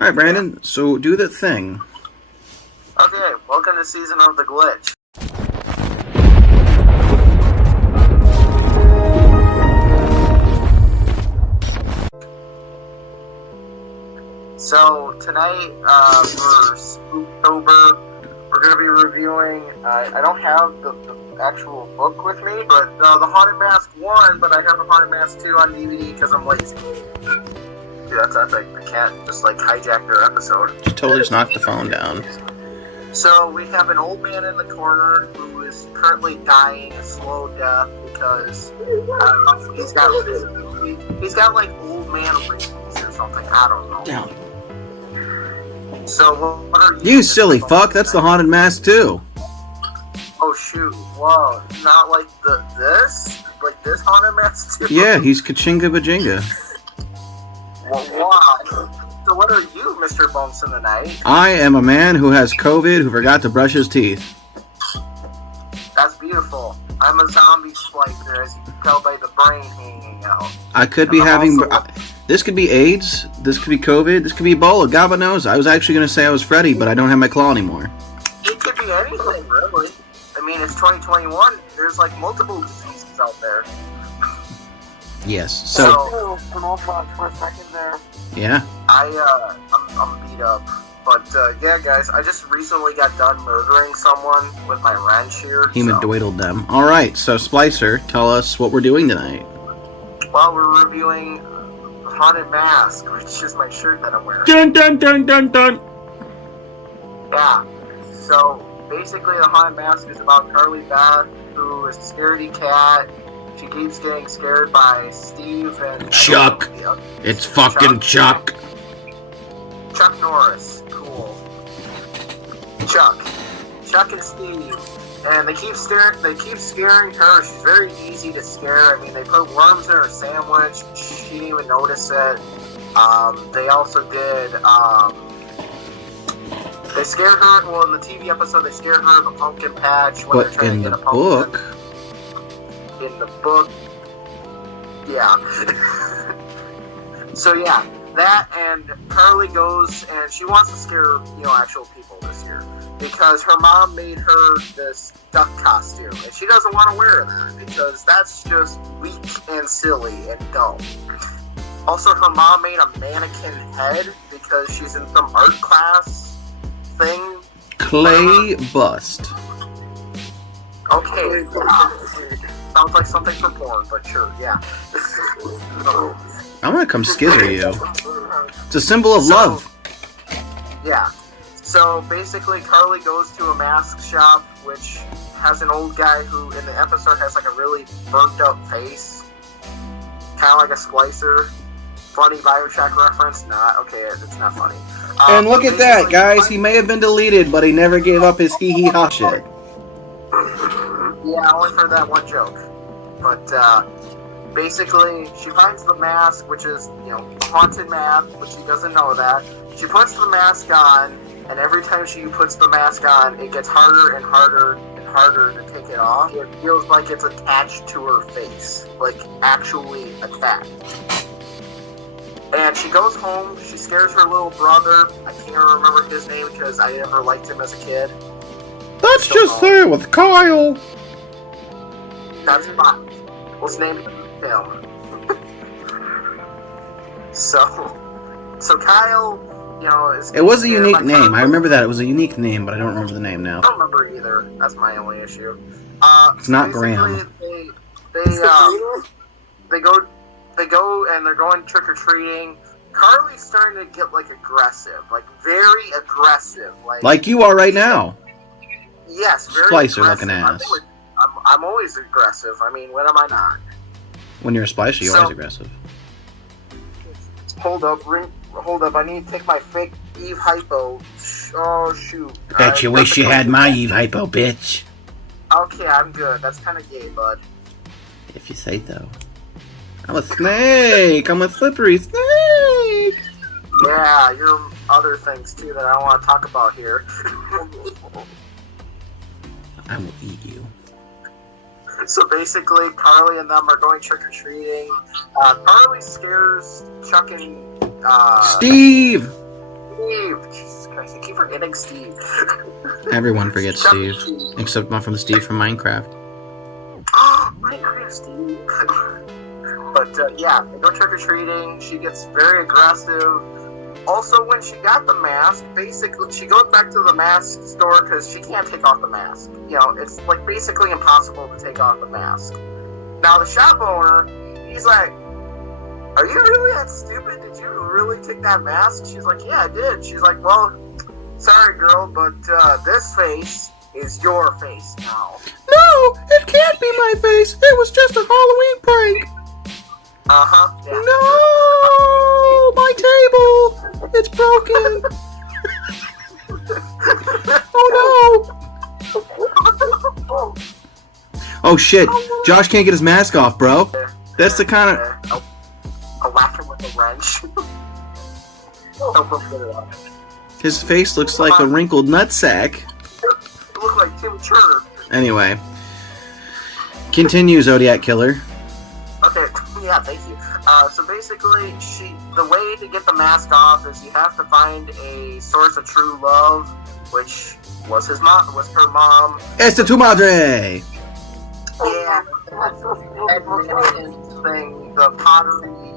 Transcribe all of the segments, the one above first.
Alright, Brandon, so do the thing. Okay, welcome to Season of the GliTCh. So, tonight, for Spooktober, we're going to be reviewing, I don't have the actual book with me, but the Haunted Mask 1, but I have the Haunted Mask 2 on DVD because I'm lazy. Dude, that's epic. I can't just, hijack their episode. You totally just knocked the phone down. So, we have an old man in the corner who is currently dying a slow death because, he's got old man wrinkles or something. I don't know. Down. So, what are You silly fuck, that's the Haunted Mask 2. Oh, shoot. Whoa. Not like this? Like this Haunted Mask 2? Yeah, he's Kachinga Bajinga. Well, why? So what are you, Mr. Bumps in the Night? I am a man who has COVID who forgot to brush his teeth. That's beautiful. I'm a zombie splicer, as you can tell by the brain hanging out. I could be having... this could be AIDS, this could be COVID, this could be Ebola, God knows. I was actually going to say I was Freddy, but I don't have my claw anymore. It could be anything, really. I mean, it's 2021. There's, multiple diseases out there. Yes, so... Come on, for a second there. Yeah? I'm beat up. But, yeah, guys, I just recently got done murdering someone with my wrench here. He doidled them. Alright, so Splicer, tell us what we're doing tonight. Well, we're reviewing Haunted Mask, which is my shirt that I'm wearing. Dun dun dun dun dun! Yeah, so basically the Haunted Mask is about Carly Beth, who is a scaredy cat. She keeps getting scared by Steve and... Chuck! It's fucking Chuck! Chuck Norris. Cool. Chuck and Steve. And they keep scaring her. She's very easy to scare. I mean, they put worms in her sandwich. She didn't even notice it. They also did, they scared her, well, in the TV episode, they scared her in the pumpkin patch when they're trying to get a pumpkin. In the book, yeah. So, yeah, that, and Carly goes, and she wants to scare, actual people this year. Because her mom made her this duck costume, and she doesn't want to wear that, because that's just weak and silly and dumb. Also, her mom made a mannequin head, because she's in some art class thing. Clay bust. Okay, yeah. Sounds like something for porn, but sure, yeah. I'm gonna come skizzer you. It's a symbol of love. Yeah. So basically, Carly goes to a mask shop, which has an old guy who, in the episode, has a really burnt up face, kind of like a splicer. Funny Bioshock reference? Not okay. It's not funny. And look at that, guys. He may have been deleted, but he never gave up his hee hee ha shit. Yeah, only for that one joke. But basically, she finds the mask, which is a haunted mask, but she doesn't know that. She puts the mask on. And every time she puts the mask on, it gets harder and harder and harder to take it off. It feels like it's attached to her face. Actually attached. And she goes home, she scares her little brother. I can't remember his name because I never liked him as a kid. Let's just say it with Kyle. That's fine. Let's name him. So Kyle... it was a unique name. I remember that. It was a unique name, but I don't remember the name now. I don't remember either. That's my only issue. It's not Graham. They go and they're going trick-or-treating. Carly's starting to get, aggressive. Very aggressive. Like you are right now. Yes, very Splicer aggressive. looking ass. I'm always aggressive. I mean, when am I not? When you're a splicer, you're always aggressive. Hold up, I need to take my fake Eve hypo. Oh, shoot. Bet you wish you had my Eve hypo, bitch. Okay, I'm good. That's kind of gay, bud. If you say so. I'm a snake! I'm a slippery snake! Yeah, you're other things, too, that I don't want to talk about here. I will eat you. So basically, Carly and them are going trick-or-treating. Carly scares Chuck and... Steve! forgetting Steve. Everyone forgets Steve. Steve, except from Steve from Minecraft. Oh, Minecraft Steve. But yeah, they go trick or treating. She gets very aggressive. Also, when she got the mask, basically she goes back to the mask store because she can't take off the mask. You know, it's like basically impossible to take off the mask. Now the shop owner, he's like, "Are you really that stupid? Did you really take that mask?" She's like, "Yeah, I did." She's like, "Well, sorry, girl, but this face is your face now." No, it can't be my face. It was just a Halloween prank. Yeah. No, my table. It's broken. Oh no. Oh shit. Josh can't get his mask off, bro. That's the kind of... I'll whack him with a wrench. Help him get it off. His face looks like a wrinkled nutsack. You look like Tim Turner. Anyway. Continue, Zodiac Killer. Okay, yeah, thank you. So basically, the way to get the mask off is you have to find a source of true love, which was her mom. Esta tu madre! Yeah, and thing, the pottery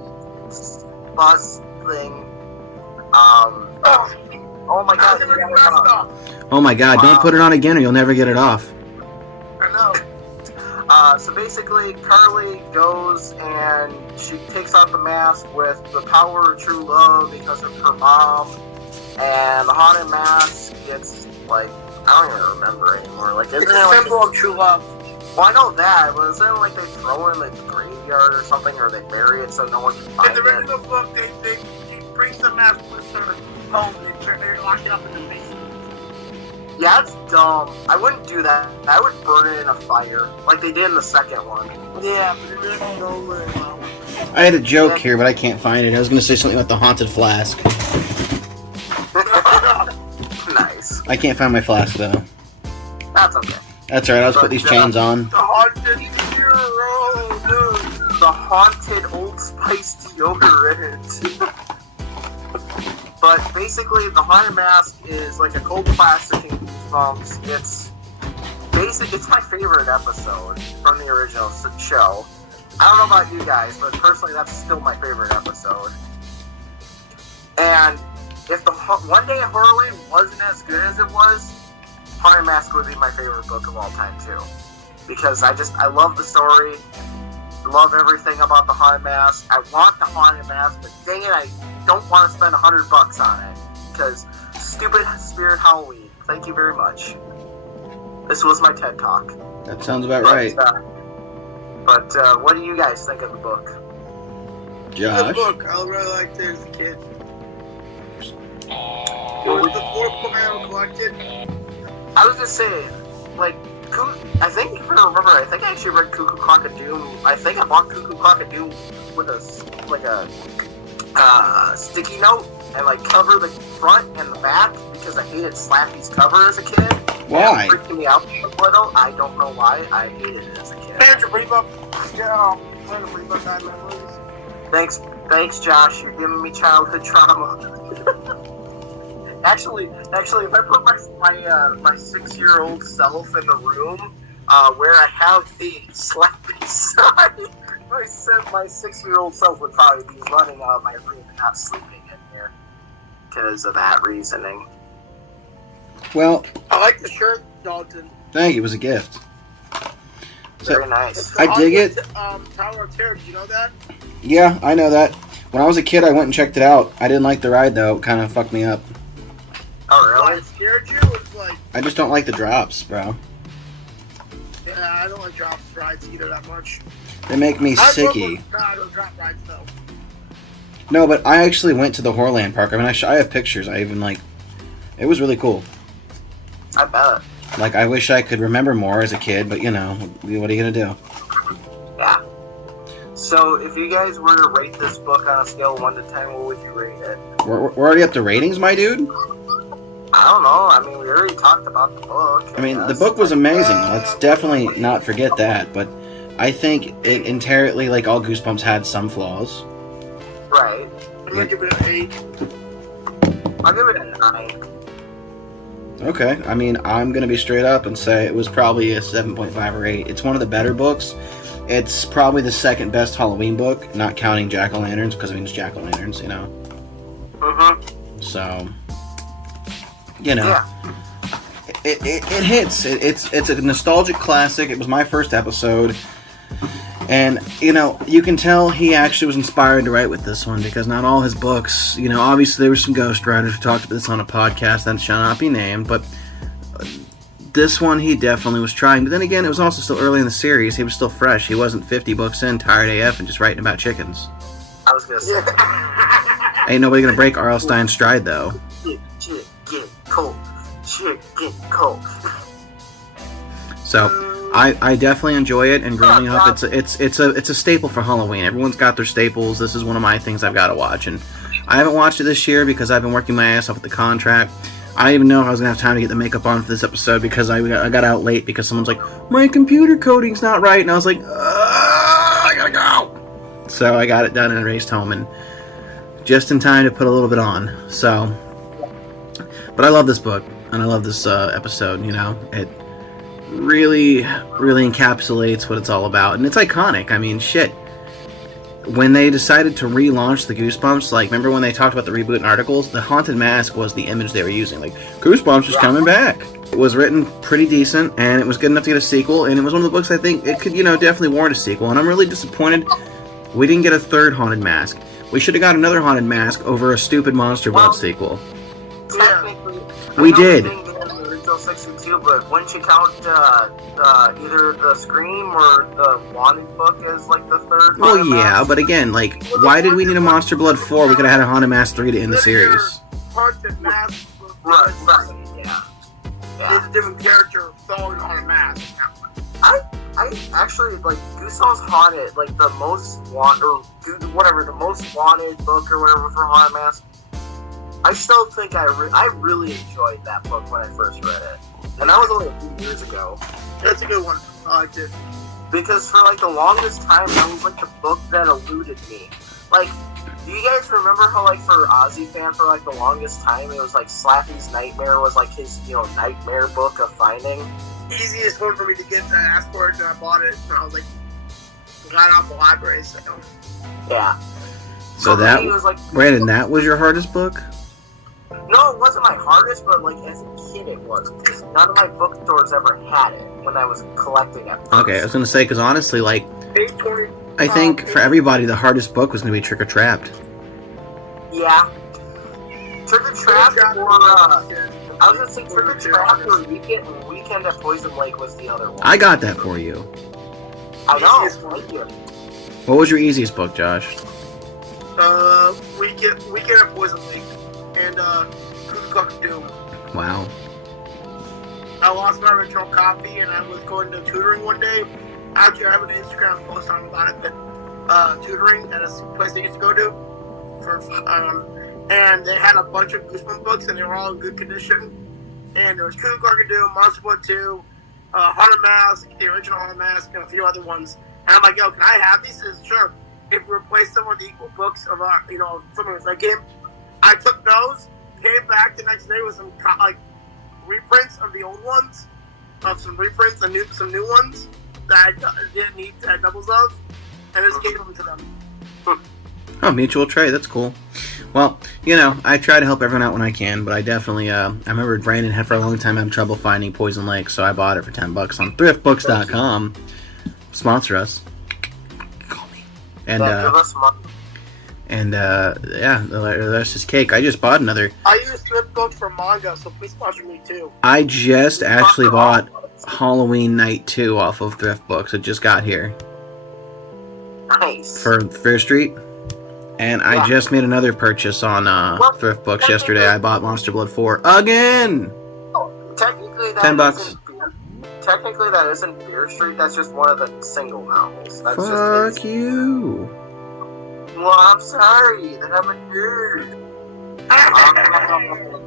bus thing. Oh my god. Oh my god, don't put it on again or you'll never get it off. I know. So basically, Carly goes and she takes off the mask with the power of true love because of her mom, and the haunted mask gets, like, I don't even remember anymore. Like, it's a symbol of true love. Well, I know that, but isn't it like they throw it in the graveyard or something, or they bury it so no one can find it? In the original book, she brings the mask with her home. They lock it up in the basement. Yeah, it's dumb. I wouldn't do that. I would burn it in a fire, like they did in the second one. Yeah, but it didn't go very well. I had a joke here, but I can't find it. I was going to say something about the haunted flask. Nice. I can't find my flask, though. That's okay. That's alright, I'll just put these chains on. The haunted hero, dude. The haunted Old Spice deodorant. But basically, the haunted mask is like a cold plastic in Goosebumps. It's my favorite episode from the original show. I don't know about you guys, but personally, that's still my favorite episode. And if the One Day in Horrorland wasn't as good as it was, Haunted Mask would be my favorite book of all time too, because I love the story, I love everything about the Haunted Mask. I want the Haunted Mask, but dang it, I don't want to spend $100 on it because stupid Spirit Halloween. Thank you very much. This was my TED Talk. That sounds about right. But what do you guys think of the book? Josh? Good book. I really liked it as a kid. It was the fourth book I ever collected. I was just saying, like, I think, if I remember, I think I actually read Cuckoo Clock of Doom. I think I bought Cuckoo Clock of Doom with a sticky note and, like, cover the front and the back because I hated Slappy's cover as a kid. Why? It freaked me out a little. I don't know why. I hated it as a kid. Thanks, Reba. Yeah, Reba got memories. Thanks, Josh. You're giving me childhood trauma. Actually, if I put my 6-year-old self in the room where I have the Slappy sign, my 6-year-old self would probably be running out of my room and not sleeping in here because of that reasoning. Well, I like the shirt, Dalton. thank you. It was a gift. Very nice. I dig it. Tower of Terror, do you know that? Yeah, I know that. When I was a kid, I went and checked it out. I didn't like the ride, though. It kind of fucked me up. Oh, really? Why, it scared you? It's like... I just don't like the drops, bro. Yeah, I don't like drop rides either that much. They make me sicky. I don't drop rides, though. No, but I actually went to the Horrorland Park. I mean, I have pictures. I even, like... It was really cool. I bet. Like, I wish I could remember more as a kid, but, you know, what are you going to do? Yeah. So, if you guys were to rate this book on a scale of 1 to 10, what would you rate it? We're already up to ratings, my dude? I don't know. I mean, we already talked about the book. I mean, the book was amazing. Let's definitely not forget that, but I think it entirely, like all Goosebumps, had some flaws. Right. I'm going to give it an 8. I'll give it a 9. Okay, I mean, I'm gonna be straight up and say it was probably a 7.5 or 8. It's one of the better books. It's probably the second best Halloween book, not counting Jack-o'-lanterns, because I mean, it's Jack-o'-lanterns, you know? So, you know, it hits. It's a nostalgic classic. It was my first episode. And, you know, you can tell he actually was inspired to write with this one, because not all his books, you know, obviously there were some ghostwriters who talked about this on a podcast that shall not be named, but this one he definitely was trying. But then again, it was also still early in the series. He was still fresh. He wasn't 50 books in, tired AF, and just writing about chickens. I was gonna say. Ain't nobody gonna break R.L. Stine's stride, though. Shit, get cold. Shit, get cold. So, I definitely enjoy it, and growing up, it's a staple for Halloween. Everyone's got their staples. This is one of my things I've got to watch, and I haven't watched it this year because I've been working my ass off with the contract. I didn't even know if I was gonna have time to get the makeup on for this episode because I got out late because someone's like, my computer coding's not right, and I was like, I gotta go. So I got it done and raced home, and just in time to put a little bit on. So, but I love this book and I love this episode. You know, it really encapsulates what it's all about, and it's iconic. I mean, shit. When they decided to relaunch the Goosebumps, like, remember when they talked about the reboot in articles? The Haunted Mask was the image they were using. Like, Goosebumps is coming back. It was written pretty decent, and it was good enough to get a sequel, and it was one of the books I think it could, you know, definitely warrant a sequel, and I'm really disappointed we didn't get a third Haunted Mask. We should have got another Haunted Mask over a stupid Monster Blood sequel. Technically, We did. 62, but wouldn't you count either the Scream or the Wanted book as like the third? Well, Haunted yeah, Mask? but again, like, why did we need a Monster Blood 4? We could have had a Haunted Mask 3 to end the series. Haunted Mask. Right, yeah. It's a different character throwing on a mask. I actually like Goosebumps Haunted, like the most the most wanted book or whatever for Haunted Mask. I still think I really enjoyed that book when I first read it, and that was only a few years ago. That's a good one. I liked it. Because for like the longest time, that was like the book that eluded me. Like, do you guys remember how like for Ozzy fan for like the longest time it was like Slappy's Nightmare was like his nightmare book of finding? Easiest one for me to get. I asked for it and I bought it, and I was like, got it off the library. So yeah. So for that me, it was like, Brandon, that was your hardest book? No, it wasn't my hardest, but like as a kid it was. Because none of my bookstores ever had it when I was collecting it. Okay, I was gonna say, because honestly, like, 820. I think for everybody the hardest book was gonna be Trick or Trapped. Yeah. Trick or Trapped or I was gonna say Trick or Trapped or Weekend at Poison Lake was the other one. I got that for you. I know. Thank you. What was your easiest book, Josh? Weekend at Poison Lake and Doom. Wow. I lost my original copy and I was going to tutoring one day. Actually, I have an Instagram post on about it, but tutoring at a place I used to go to and they had a bunch of Goosebumps books and they were all in good condition. And there was Doom, Monster Blood 2, Haunted Mask, the original Haunted Mask, and a few other ones. And I'm like, yo, can I have these? He says, sure. If you replace them with equal books of something like game, I took those, came back the next day with some reprints of the old ones, of some reprints and some new ones that I didn't need to have doubles of, and just gave them to them. Oh, mutual trade. That's cool. Well, I try to help everyone out when I can, but I definitely, I remember Brandon had for a long time had trouble finding Poison Lake, so I bought it for $10 on thriftbooks.com. Sponsor us. Call me. And, give us money. And, yeah, that's just cake. I just bought another. I use thrift books for manga, so please sponsor me too. I just actually bought Halloween Night 2 off of Thrift Books. It just got here. Nice. For Fair Street. And I just made another purchase on Thrift Books yesterday. I bought Monster Blood 4 again! Technically, $10. Technically, that isn't Fear Street. That's just one of the single novels. That's Fuck just you. Well, I'm sorry that I'm a nerd.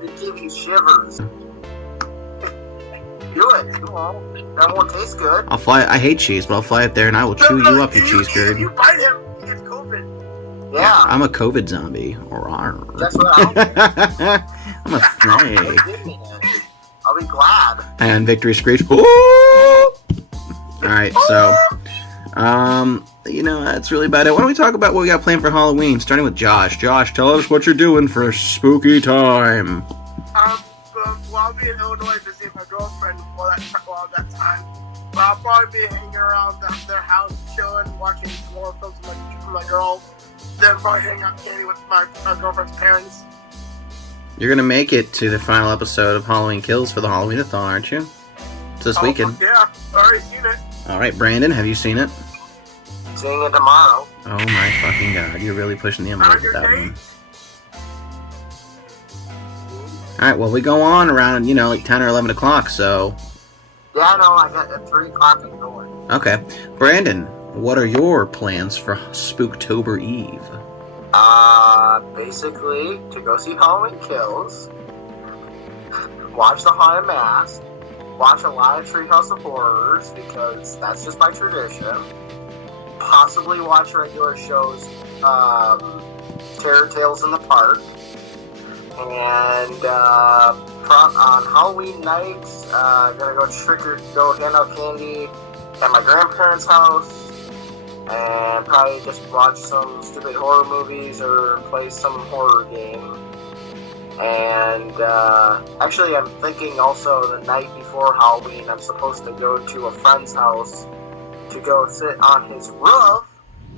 They give you shivers. Do it. Come on. That won't taste good. I'll fly. I hate cheese, but I'll fly up there and I will chew you up, you cheese curd. You bite him, he gets COVID. Yeah. I'm a COVID zombie. That's what I'm I'm a snake. I'll be glad. And Victory Screech. Ooh! Alright, so, that's really about it. Why don't we talk about what we got planned for Halloween, starting with Josh. Josh, tell us what you're doing for spooky time. I'll be in Illinois visiting my girlfriend while that time. But I'll probably be hanging around their house, chilling, watching some horror films with my girl. Then probably hanging out candy with my girlfriend's parents. You're going to make it to the final episode of Halloween Kills for the Halloween-a-thon, aren't you? It's this weekend. Yeah, already seen it. Alright, Brandon, have you seen it? Seeing it tomorrow. Oh my fucking god, you're really pushing the envelope with that one. Alright, well, we go on around, like 10 or 11 o'clock, so... Yeah, no, I got at 3 o'clock in going. Okay. Brandon, what are your plans for Spooktober Eve? Basically, to go see Halloween Kills, watch the Haunted Mask, watch a live Treehouse of Horrors, because that's just my tradition, possibly watch regular shows, Terror Tales in the Park, and on Halloween night, gonna go hand out candy at my grandparents' house, and probably just watch some stupid horror movies or play some horror game. And actually, I'm thinking also the night before Halloween, I'm supposed to go to a friend's house to go sit on his roof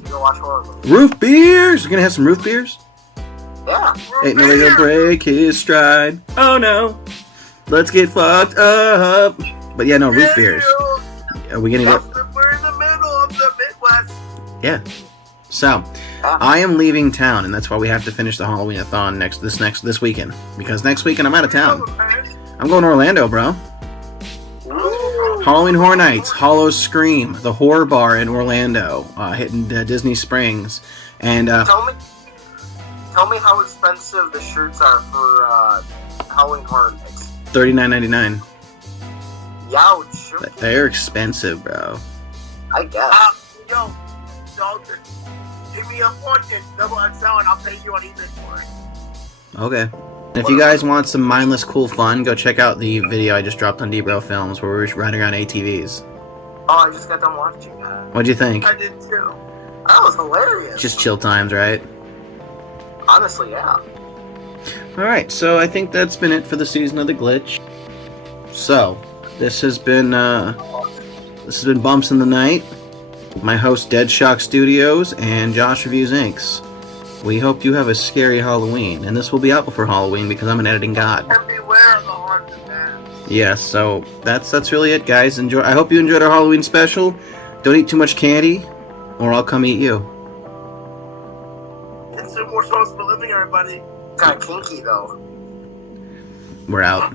to go watch horror movies. Roof beers! You're gonna have some roof beers? Yeah. Ain't no way to break his stride. Oh no. Let's get fucked up. But yeah, no, roof beers. Are we gonna go? We're in the middle of the Midwest. Yeah. So, I am leaving town, and that's why we have to finish the Halloween-a-thon this weekend. Because next weekend I'm out of town. I'm going to Orlando, bro. Ooh. Halloween Horror Nights, Hollow Scream, the horror bar in Orlando, hitting Disney Springs, and Tell me how expensive the shirts are for Halloween Horror Nights. $39.99. Youch. They're expensive, bro. I guess. Yo, Dalton, give me a one in double XL and I'll pay you on eBay for it. Okay. If you guys want some mindless cool fun, go check out the video I just dropped on D-Bro Films where we were riding around ATVs. Oh, I just got done watching that. What'd you think? I did too. That was hilarious. Just chill times, right? Honestly, yeah. Alright, so I think that's been it for the season of the Glitch. So, this has been Bumps in the Night. My host, Dead Shock Studios, and Josh Reviews Inks. We hope you have a scary Halloween, and this will be out before Halloween because I'm an editing god. And beware of the haunted man. Yes, so that's really it, guys. Enjoy. I hope you enjoyed our Halloween special. Don't eat too much candy, or I'll come eat you. It's more responsible living, everybody. Kinda kinky, though. We're out.